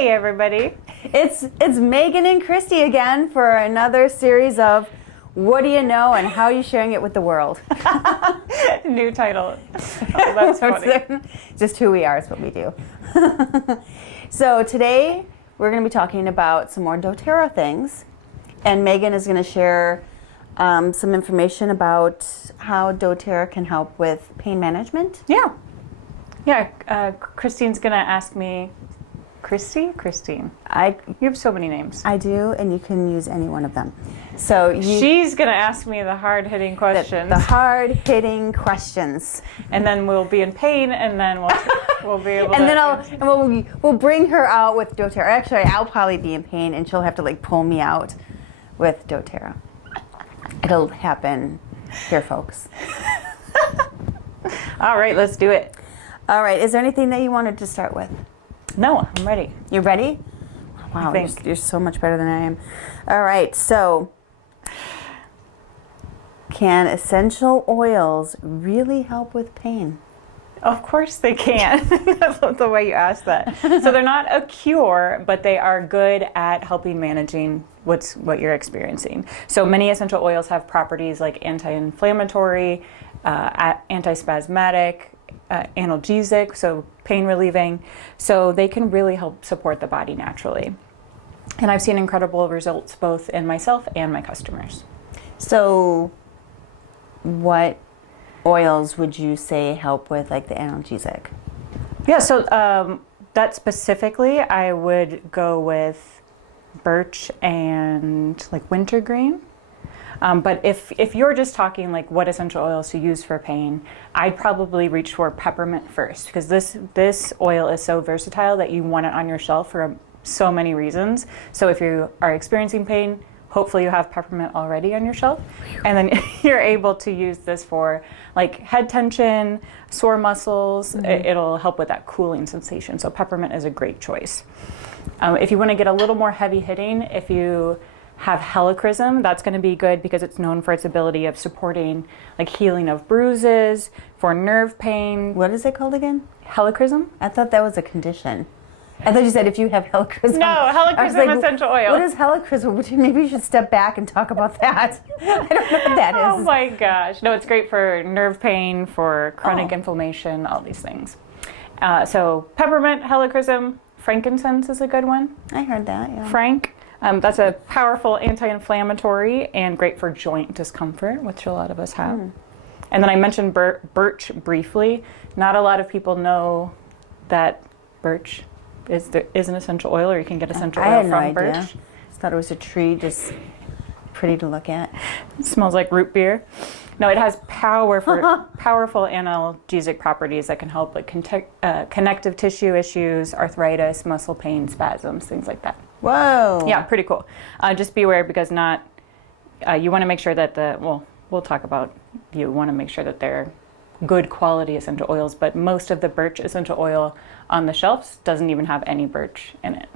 Hey everybody. It's Megan and Christy again for another series of What Do You Know and How Are You Sharing It with the World? New title. Oh, that's funny. Just who we are is what we do. So today we're going to be talking about some more doTERRA things. And Megan is going to share some information about how doTERRA can help with pain management. Yeah. Christine's going to ask me, Christine? You have so many names. I do, and you can use any one of them. So she's going to ask me the hard-hitting questions. The hard-hitting questions. And then we'll be in pain, and then we'll be able and to... then we'll bring her out with doTERRA. Actually, I'll probably be in pain, and she'll have to pull me out with doTERRA. It'll happen here, folks. All right, let's do it. All right. Is there anything that you wanted to start with? No, I'm ready. You ready? Wow, you're so much better than I am. All right, so can essential oils really help with pain? Of course they can. I love the way you asked that. So they're not a cure, but they are good at helping managing what you're experiencing. So many essential oils have properties like anti-inflammatory, antispasmodic, analgesic, so pain relieving. So they can really help support the body naturally. And I've seen incredible results both in myself and my customers. So what oils would you say help with the analgesic? Yeah, so that specifically I would go with birch and wintergreen. But if you're just talking what essential oils to use for pain, I'd probably reach for peppermint first, because this oil is so versatile that you want it on your shelf for so many reasons. So if you are experiencing pain, hopefully you have peppermint already on your shelf, and then you're able to use this for head tension, sore muscles. It'll help with that cooling sensation. So peppermint is a great choice. If you want to get a little more heavy hitting, if you have helichrysum, that's going to be good because it's known for its ability of supporting healing of bruises, for nerve pain. What is it called again? Helichrysum? I thought that was a condition. I thought you said if you have helichrysum. No, helichrysum essential oil. What is helichrysum? Maybe you should step back and talk about that. I don't know what that is. Oh my gosh. No, it's great for nerve pain, for chronic inflammation, all these things. So peppermint, helichrysum, frankincense is a good one. I heard that, yeah. Frank. That's a powerful anti-inflammatory and great for joint discomfort, which a lot of us have. And then I mentioned birch briefly. Not a lot of people know that birch is an essential oil, or you can get essential oil from birch. I just thought it was a tree, just pretty to look at. It smells like root beer. No, it has powerful analgesic properties that can help connective tissue issues, arthritis, muscle pain, spasms, things like that. Whoa. Yeah, pretty cool. Just be aware because you want to make sure that we'll talk about, you want to make sure that they're good quality essential oils, but most of the birch essential oil on the shelves doesn't even have any birch in it.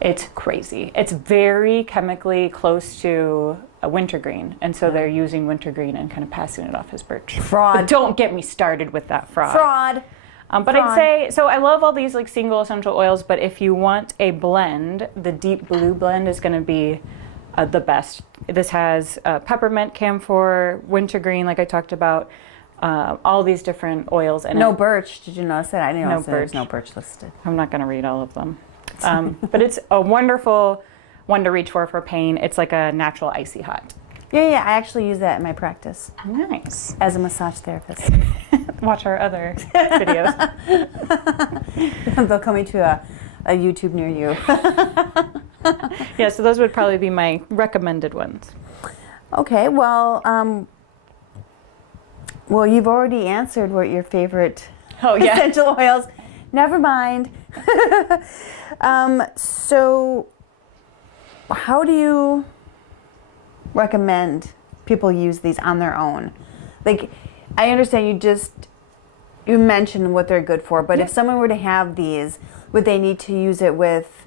It's crazy. It's very chemically close to a wintergreen, and so they're using wintergreen and kind of passing it off as birch. Fraud. But don't get me started with that fraud. Fraud. But I'd say, so I love all these single essential oils, but if you want a blend, the deep blue blend is going to be the best. This has peppermint, camphor, wintergreen, like I talked about, all these different oils in it. No birch. Did you notice that? I didn't notice there's no birch listed. I'm not going to read all of them. But it's a wonderful one to reach for pain. It's like a natural icy hot. Yeah, I actually use that in my practice. Nice. As a massage therapist. Watch our other videos. They'll come to a YouTube near you. Yeah, so those would probably be my recommended ones. Okay, well, you've already answered what your favorite essential oils. Never mind. So how do you recommend people use these on their own? I understand you mentioned what they're good for, but if someone were to have these, would they need to use it with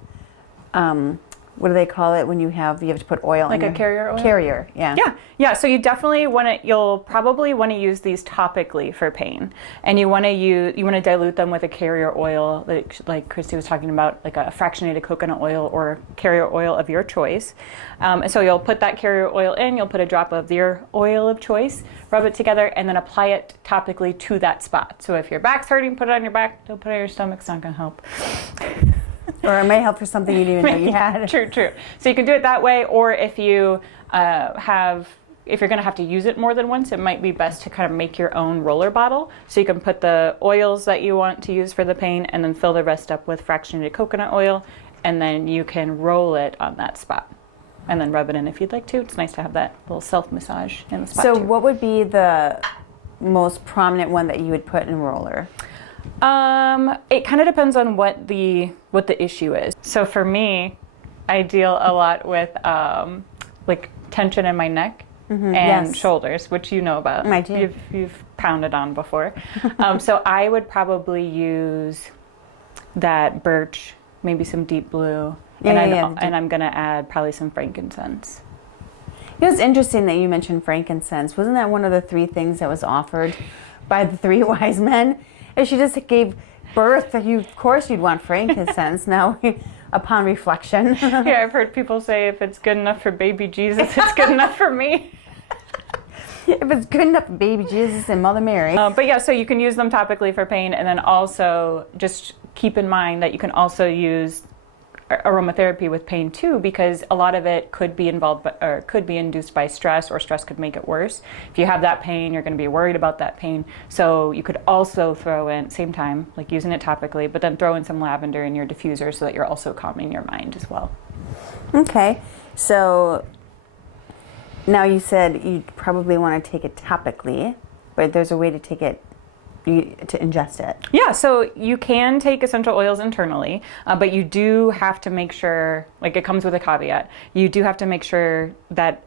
what do they call it when you have to put oil Like in a carrier oil? Carrier, yeah. Yeah. So you definitely you'll probably want to use these topically for pain, and you want to dilute them with a carrier oil, like Christy was talking about, like a fractionated coconut oil or carrier oil of your choice. And so you'll put that carrier oil in, you'll put a drop of your oil of choice, rub it together, and then apply it topically to that spot. So if your back's hurting, put it on your back. Don't put it on your stomach. It's not going to help. Or it may help for something you didn't even know you had. True. So you can do it that way, or if you if you're going to have to use it more than once, it might be best to kind of make your own roller bottle. So you can put the oils that you want to use for the pain and then fill the rest up with fractionated coconut oil, and then you can roll it on that spot and then rub it in if you'd like to. It's nice to have that little self-massage in the spot So too. what would be the most prominent one that you would put in roller? It kind of depends on what the issue is. So for me, I deal a lot with like tension in my neck and yes. shoulders, which you know about. I do. You've pounded on before. So I would probably use that birch, maybe some deep blue, and I'm gonna add probably some frankincense. It was interesting that you mentioned frankincense. Wasn't that one of the 3 things that was offered by the 3 wise men? If she just gave birth, of course you'd want frankincense. Now, upon reflection. Yeah, I've heard people say if it's good enough for baby Jesus, it's good enough for me. If it's good enough for baby Jesus and Mother Mary. But yeah, so you can use them topically for pain, and then also just keep in mind that you can also use aromatherapy with pain too, because a lot of it could be involved or could be induced by stress, or stress could make it worse. If you have that pain, you're going to be worried about that pain. So you could also throw in, same time, like using it topically, but then throw in some lavender in your diffuser so that you're also calming your mind as well. Okay, so now you said you probably want to take it topically, but there's a way to take it to ingest it. Yeah, so you can take essential oils internally, but you do have to make sure, like it comes with a caveat, you do have to make sure that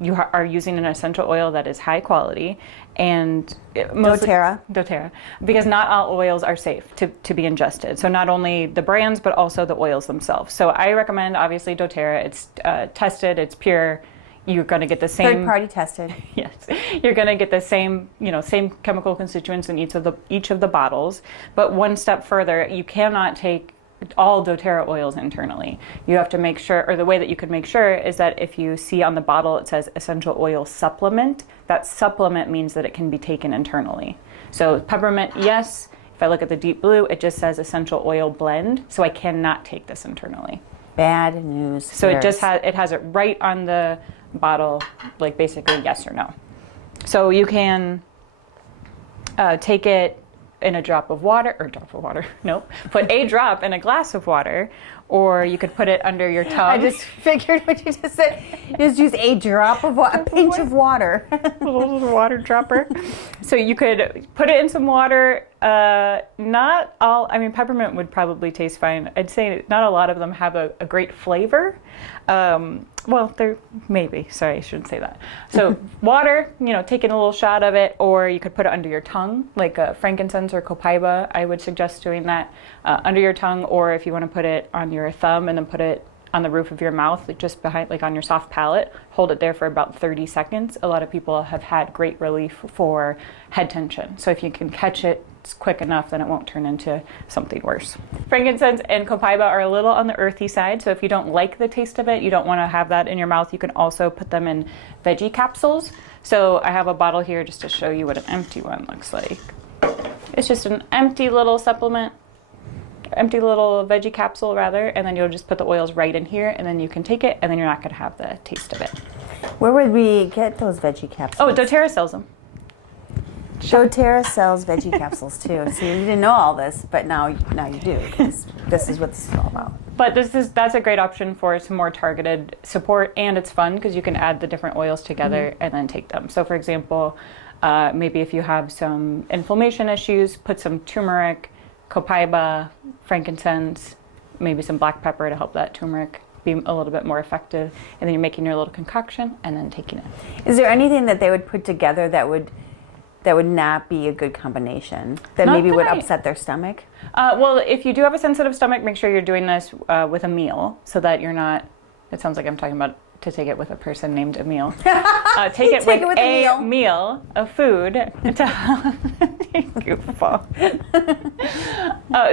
you are using an essential oil that is high quality and doTERRA, because not all oils are safe to be ingested. So not only the brands, but also the oils themselves. So I recommend, obviously, doTERRA. It's tested, it's pure. You're going to get the same third-party tested. Yes, you're going to get the same, same chemical constituents in each of the bottles. But one step further, you cannot take all doTERRA oils internally. You have to make sure, or the way that you can make sure is that if you see on the bottle it says essential oil supplement, that supplement means that it can be taken internally. So peppermint, yes. If I look at the deep blue, it just says essential oil blend, so I cannot take this internally. Bad news. So it just has it right on the bottle, like basically yes or no. So you can take it in a drop of water, put a drop in a glass of water, or you could put it under your tongue. I just figured what you just said. You just use a drop of water, a pinch of water. A little water dropper. So you could put it in some water. Not all, peppermint would probably taste fine. I'd say not a lot of them have a great flavor. Well, there maybe. Sorry, I shouldn't say that. So water, taking a little shot of it, or you could put it under your tongue, like frankincense or copaiba. I would suggest doing that under your tongue, or if you want to put it on your thumb and then put it on the roof of your mouth, like just behind, like on your soft palate, hold it there for about 30 seconds. A lot of people have had great relief for head tension. So if you can catch it quick enough, then it won't turn into something worse. Frankincense and copaiba are a little on the earthy side, so if you don't like the taste of it, you don't want to have that in your mouth, you can also put them in veggie capsules. So I have a bottle here just to show you what an empty one looks like. It's just an empty little supplement, empty little veggie capsule rather, and then you'll just put the oils right in here, and then you can take it, and then you're not going to have the taste of it. Where would we get those veggie capsules? Oh, doTERRA sells them. doTERRA sells veggie capsules too. So you didn't know all this, but now you do, because this is what this is all about. But that's a great option for some more targeted support, and it's fun because you can add the different oils together and then take them. So for example, maybe if you have some inflammation issues, put some turmeric, copaiba, frankincense, maybe some black pepper to help that turmeric be a little bit more effective, and then you're making your little concoction and then taking it. Is there anything that they would put together that would not be a good combination, that Not maybe that would I- upset their stomach? Well, if you do have a sensitive stomach, make sure you're doing this with a meal so that you're not It sounds like I'm talking about to take it with a person named Emil. Take it Take with it with a Emil. meal of food to goofball.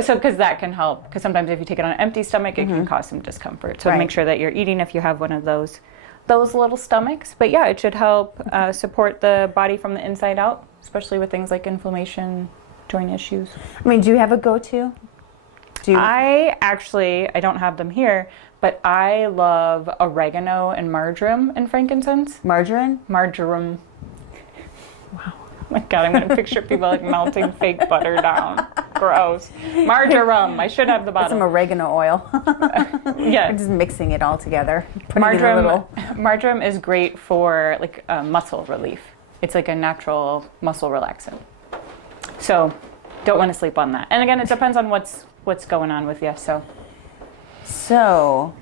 So because that can help. Because sometimes if you take it on an empty stomach, it can cause some discomfort. So Right. make sure that you're eating if you have one of those little stomachs. But yeah, it should help support the body from the inside out, especially with things like inflammation, joint issues. I mean, do you have a go-to? Do you? I don't have them here, but I love oregano and marjoram and frankincense. Margarine? Marjoram. Wow. Oh my God, I'm going to picture people like melting fake butter down. Gross. Marjoram. I should have the Some bottle. oregano oil. Yeah. Just mixing it all together. Putting it in a little. Marjoram is great for like muscle relief. It's like a natural muscle relaxant. So don't want to sleep on that. And again, it depends on what's going on with you. So,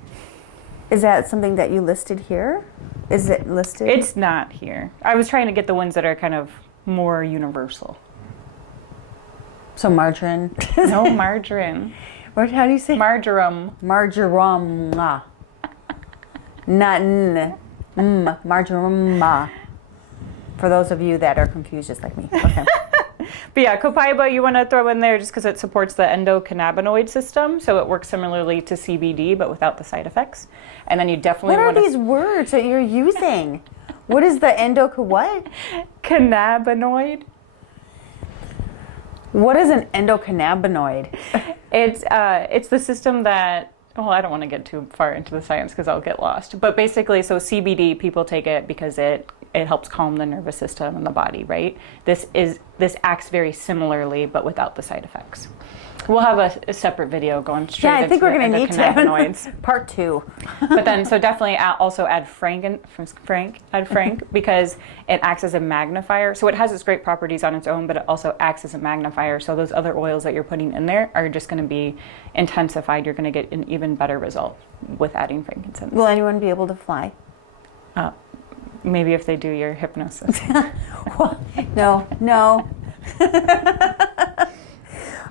is that something that you listed here? Is it listed? It's not here. I was trying to get the ones that are kind of more universal. So margarine. No margarine. How do you say? Marjoram. Marjoram. Not n. Marjoram. For those of you that are confused, just like me. Okay. But yeah, copaiba you want to throw in there just because it supports the endocannabinoid system. So it works similarly to CBD, but without the side effects. And then you definitely What are want these words that you're using? What is the what? cannabinoid. What is an endocannabinoid? It's the system that, well, I don't want to get too far into the science because I'll get lost. But basically, so CBD, people take it because it helps calm the nervous system and the body, right? This acts very similarly, but without the side effects. We'll have a separate video going straight Yeah, I think into we're the going to need endocannabinoids. to. Part 2. But then, so definitely also add Frank because it acts as a magnifier. So it has its great properties on its own, but it also acts as a magnifier. So those other oils that you're putting in there are just going to be intensified. You're going to get an even better result with adding frankincense. Will anyone be able to fly? Maybe if they do your hypnosis. No.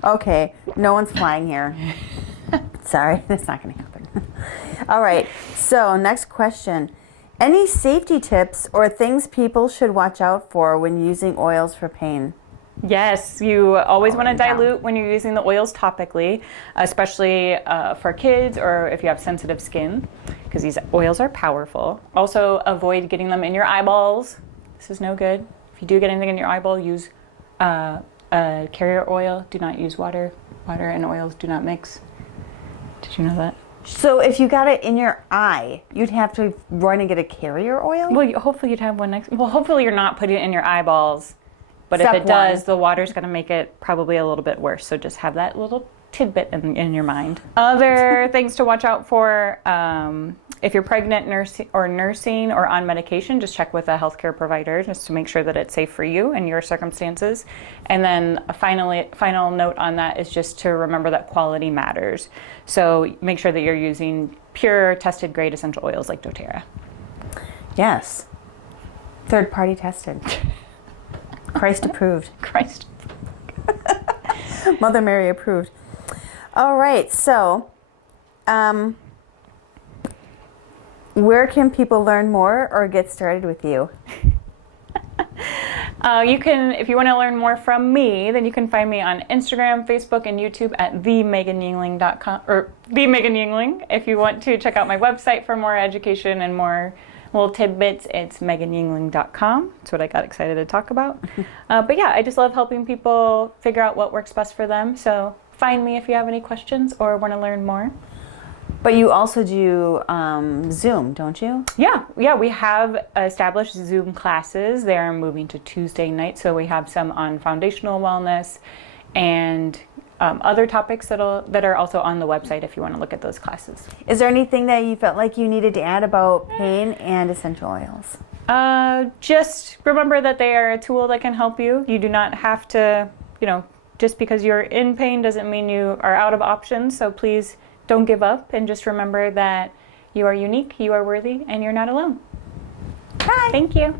Okay, no one's flying here. Sorry, that's not going to happen. All right, so next question. Any safety tips or things people should watch out for when using oils for pain? Yes, you always want to down. dilute when you're using the oils topically, especially for kids or if you have sensitive skin, because these oils are powerful. Also, avoid getting them in your eyeballs. This is no good. If you do get anything in your eyeball, use carrier oil. Do not use water. Water and oils do not mix. Did you know that? So if you got it in your eye, you'd have to run and get a carrier oil? Well, hopefully you'd have one next. Well, hopefully you're not putting it in your eyeballs. But Step if it does, one. the water's going to make it probably a little bit worse. So just have that little tidbit in your mind. Other things to watch out for, if you're pregnant, nursing or on medication, just check with a healthcare provider just to make sure that it's safe for you and your circumstances. And then a final note on that is just to remember that quality matters. So make sure that you're using pure, tested grade essential oils like doTERRA. Yes. Third party tested. Christ approved. Christ. Mother Mary approved. All right, so where can people learn more or get started with you? You can, if you want to learn more from me, then you can find me on Instagram, Facebook, and YouTube at themeganyingling.com or themegaNyingling. If you want to check out my website for more education and more little tidbits, it's meganyingling.com. That's what I got excited to talk about. But yeah, I just love helping people figure out what works best for them. So find me if you have any questions or want to learn more. But you also do Zoom, don't you? Yeah, we have established Zoom classes. They are moving to Tuesday night, so we have some on foundational wellness and other topics that are also on the website if you want to look at those classes. Is there anything that you felt like you needed to add about pain and essential oils? Just remember that they are a tool that can help you. You do not have to, just because you're in pain doesn't mean you are out of options. So please don't give up and just remember that you are unique, you are worthy, and you're not alone. Bye. Thank you.